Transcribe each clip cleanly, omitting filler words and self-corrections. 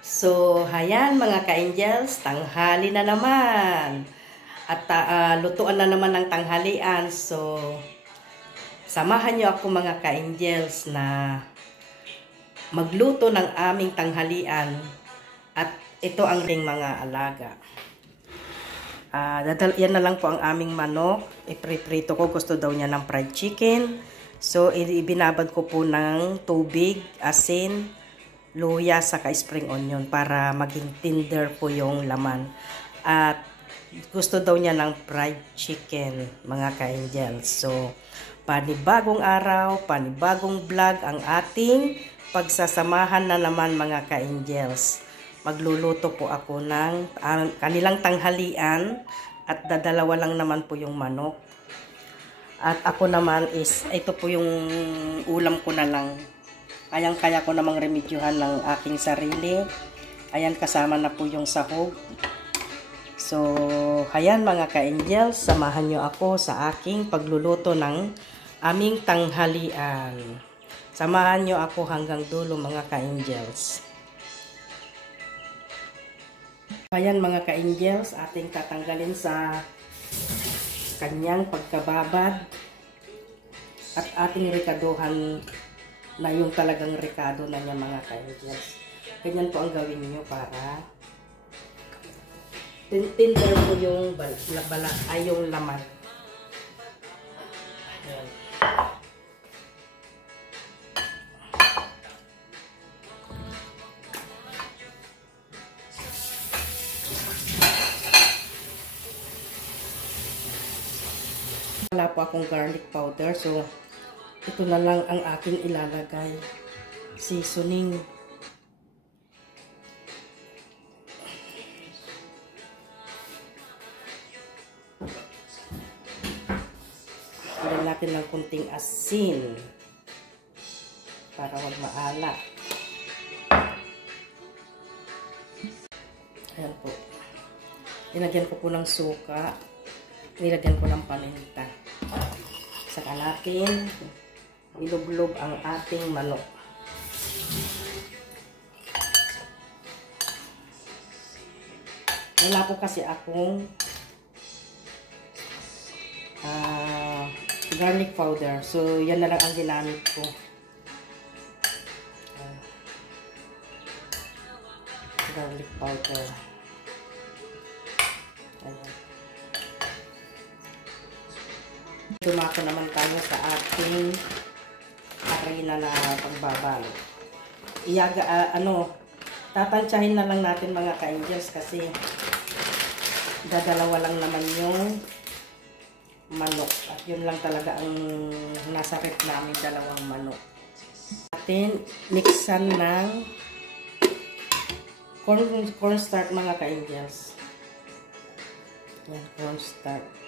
So, hayan mga ka-angels, tanghali na naman. At lutuan na naman ng tanghalian. So, samahan niyo ako mga ka-angels na magluto ng aming tanghalian. At ito ang ating mga alaga. Yan na lang po ang aming manok. Ipriprito ko. Gusto daw niya ng fried chicken. So, ibinabad ko po ng tubig, asin, luya, saka spring onion para maging tender po yung laman. At gusto daw niya ng fried chicken, mga ka-angels. So, panibagong araw, panibagong vlog ang ating pagsasamahan na naman mga ka-angels. Magluluto po ako ng kanilang tanghalian at dadalawa lang naman po yung manok. At ako naman is, ito po yung ulam ko na lang. Kayang-kaya ko namang remedyuhan ng aking sarili. Ayan, kasama na po yung sahog. So, ayan mga ka-angels, samahan nyo ako sa aking pagluluto ng aming tanghalian. Samahan nyo ako hanggang dulo mga ka-angels. Ayan mga ka-angels, ating tatanggalin sa kanyang pagkababad at ating rekaduhan na yung talagang rekado na niya mga ka-angels. Ganyan po ang gawin niyo para tender po yung yung laman. Ayan. Wala po akong garlic powder, so ito na lang ang aking ilalagay. Seasoning. Lagyan natin ng kunting asin para wag maala. Ayan po. Nilagyan ko po ng suka. Nilagyan ko ng paminta. Saka natin ilublob ang ating manok. Wala po kasi akong garlic powder. So, yan na lang ang ginamit ko. Garlic powder. Ayan. Dumako naman tayo sa ating harina na pagbabalo. Tatansyahin na lang natin mga ka-angels kasi dadalawa lang naman yung manok. At yun lang talaga ang nasa rep namin, dalawang manok. Atin mixan ng cornstarch mga ka-angels. Yan, cornstarch.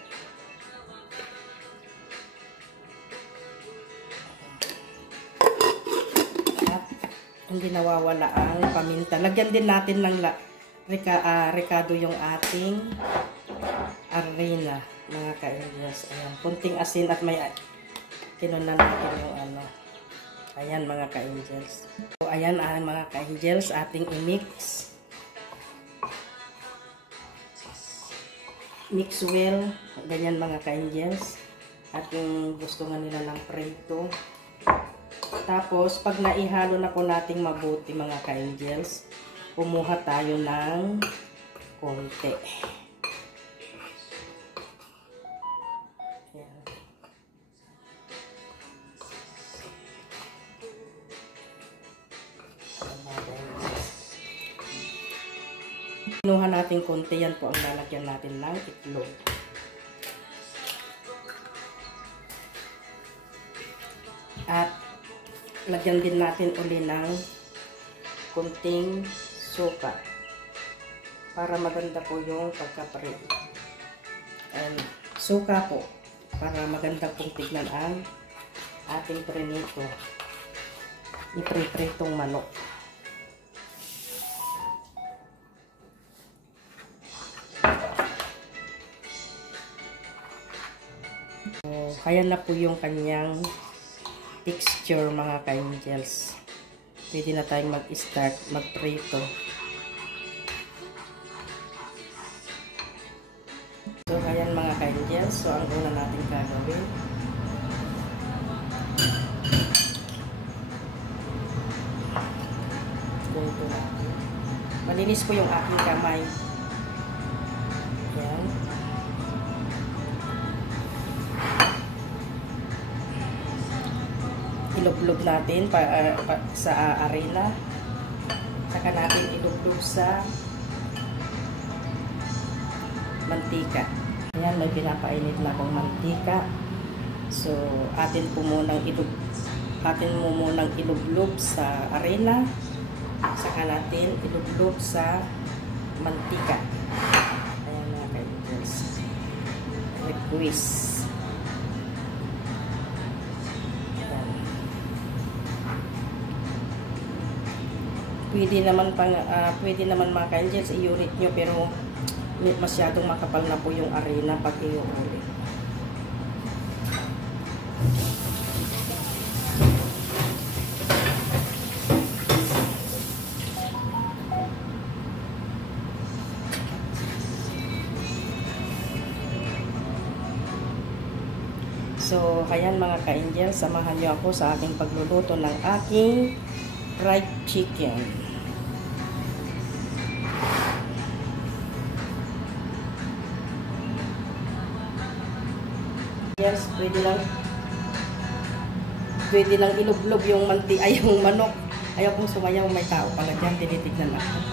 Hindi nawawala ang paminta. Lagyan din natin ng rekado yung ating harina, mga ka-angels. Ayan, kunting asin at may kinunan natin yung Ayan, mga ka-angels. So, ayan mga ka-angels, ating i-mix. Mix well. Ganyan mga ka-angels. At yung gusto nga nila ng prito. Tapos, pag naihalo na po nating mabuti mga ka-angels, kumuha tayo ng konti. Ayan. Kinuha natin konti, yan po ang lalagyan natin ng itlog. At lagyan din natin uli ng kunting suka para maganda po yung pagka-pre. And suka po para maganda pong tignan ang ating prenito. Ipre-pretong manok. So, kaya na po yung kanyang texture mga ka-angels. Pwede na tayong mag-start, mag-prito. So, ayan mga ka-angels. So, ang una natin gagawin. Ganito natin. Malinis po yung aking kamay. Ayan. Ilublog natin sa arena. Saka natin ilublog sa mantika. Ayan, may pinapainit na akong mantika. So, atin mo munang ilublog sa arena. Saka natin ilublog sa mantika. Ayan mga ka-angels. Request. Pwede naman mga ka-angels i-urit nyo, pero masyadong makapal na po yung arena pag i-urit. So, ayan mga ka-angels, samahan nyo ako sa aking pagluluto ng aking fried chicken. Yes, pwede lang ilublog yung yung manok. Ayaw kong sumayaw, may tao pala dyan, tinitignan ako.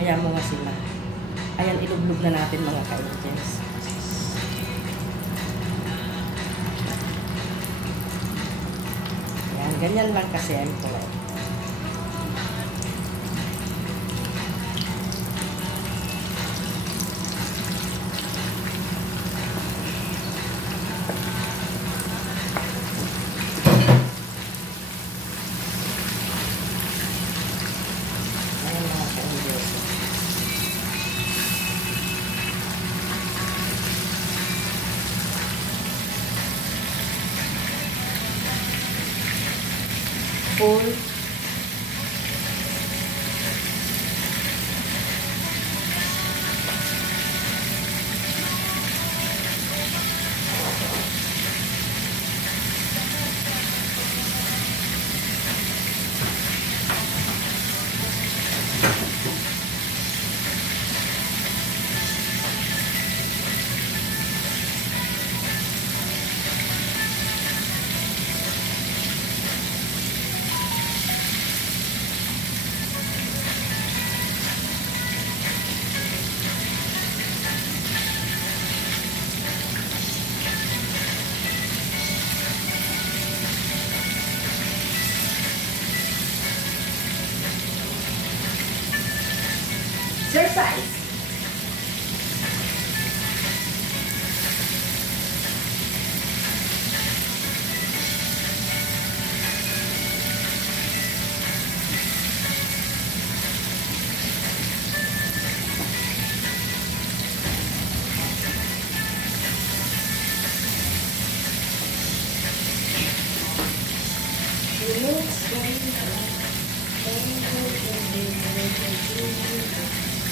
Ayan mo nga sila. Ayan, ilublog na natin mga ka-angels. Ayan, ganyan lang kasi ang kulay. Full. Exercise.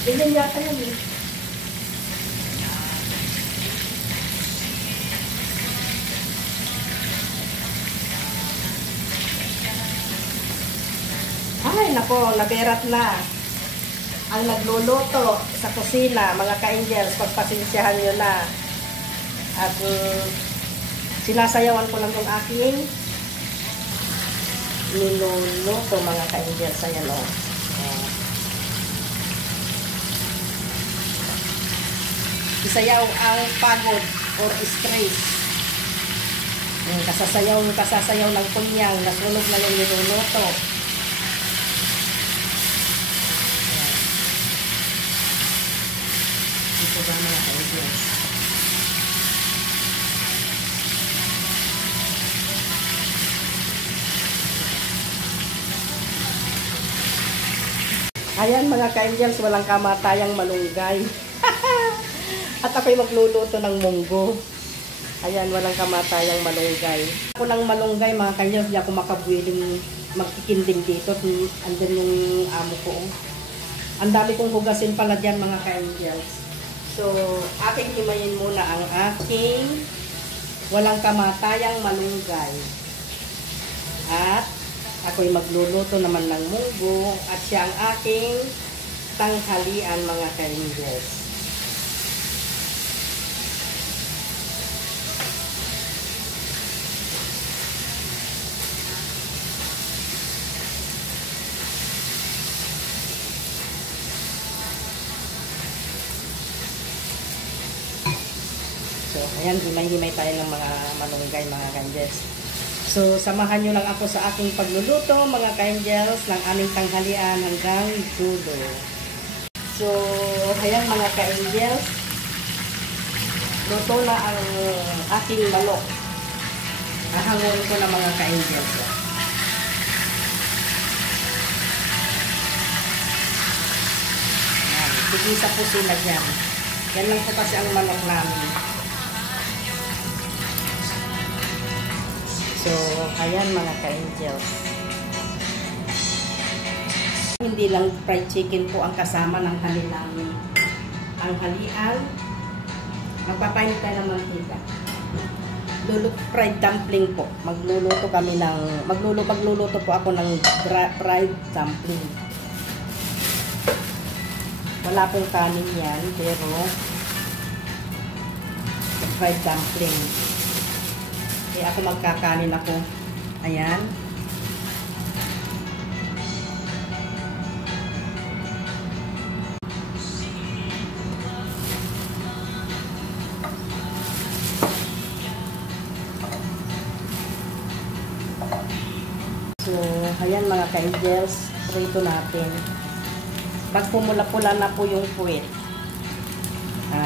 Ganyan yata yan eh. Ay, nako, naberat na. Ang nagluluto sa kusina, mga ka-angels, pagpasensyahan nyo na. At sinasayawan ko lang yung aking niluluto, mga ka-angels. Ayan o. Isayaw ang pagod or stress. Yung kasasayaw ng kunyang, nasunog na yung niluluto. Ito ba mga ka-angels? Ayan mga ka-angels, walang kamatayang malunggay. At ako'y magluluto ng munggo. Ayan, walang kamatayang malunggay. Ako lang malunggay mga ka-angels, di ako makabuiling magkikinding dito. Andun yung amo ko. Ang dami kong hugasin pala dyan mga ka-angels. So, aking himayin muna ang aking walang kamatayang malunggay. At ako'y magluluto naman ng munggo at siya ang aking tanghalian mga ka-angels. So, ayan, himay-himay tayo ng mga malunggay, mga ka-angels. So, samahan nyo lang ako sa aking pagluluto, mga ka-angels, ng aming tanghalian hanggang dulo. So, ayan mga ka-angels, luto na ang aking manok. Ahangon ko na mga ka-angels. Ayan, tigisa po sila dyan. Yan lang po kasi ang manok namin. So, ayan mga ka-angels. Hindi lang fried chicken po ang kasama ng kanilang tanghalian. Magpapainit tayo ng mantika. Fried dumpling po. Magluluto po ako ng fried dumpling. Wala pong kanin yan, pero fried dumpling. Ako magkakanin ako. Ayan. So, ayan mga ka-angels, prito natin. Pag pumula-pula na po yung puwet,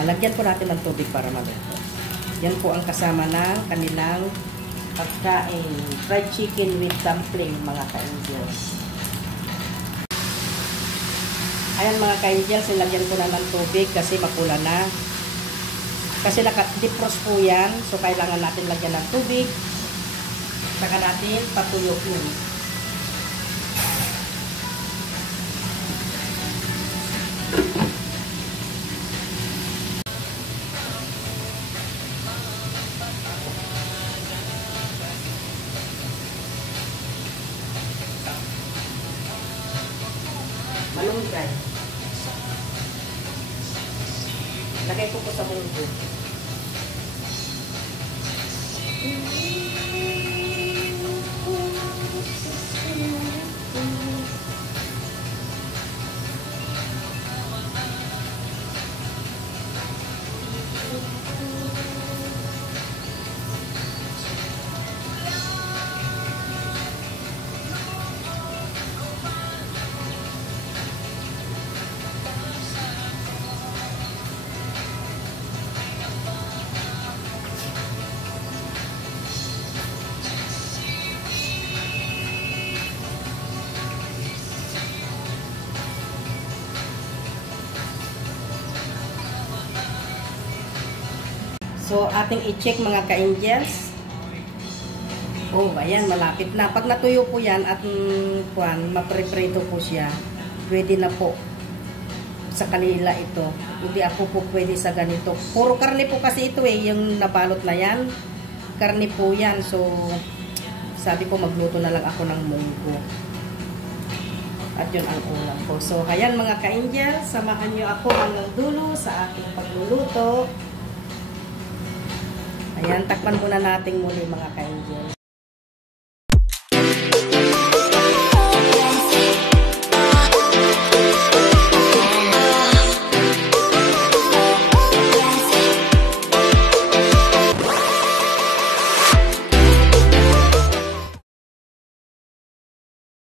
lagyan po natin ng tubig para maluto. Yan po ang kasama ng kanilang pagkain. Fried chicken with dumpling, mga ka-angels. Ayan mga ka-angels, ilagyan ko na ng tubig kasi mapula na. Kasi naka-defrost po yan, so kailangan natin lagyan ng tubig. Saka natin patuyok yun. Malunggay. Lagay ko sa munggo. So, ating i-check mga ka-angels. Oh, ayan, malapit na. Pag natuyo po yan at mapreprito po siya, pwede na po sa kanila ito. Hindi ako po pwede sa ganito. Puro karne po kasi ito yung nabalot na yan. Karne po yan. So, sabi ko magluto na lang ako ng munggo. At yun ang ulam ko. So, ayan mga ka-angels, samahan nyo ako hanggang dulo sa aking pagluluto. Ayan, takpan muna natin muli mga ka-angels.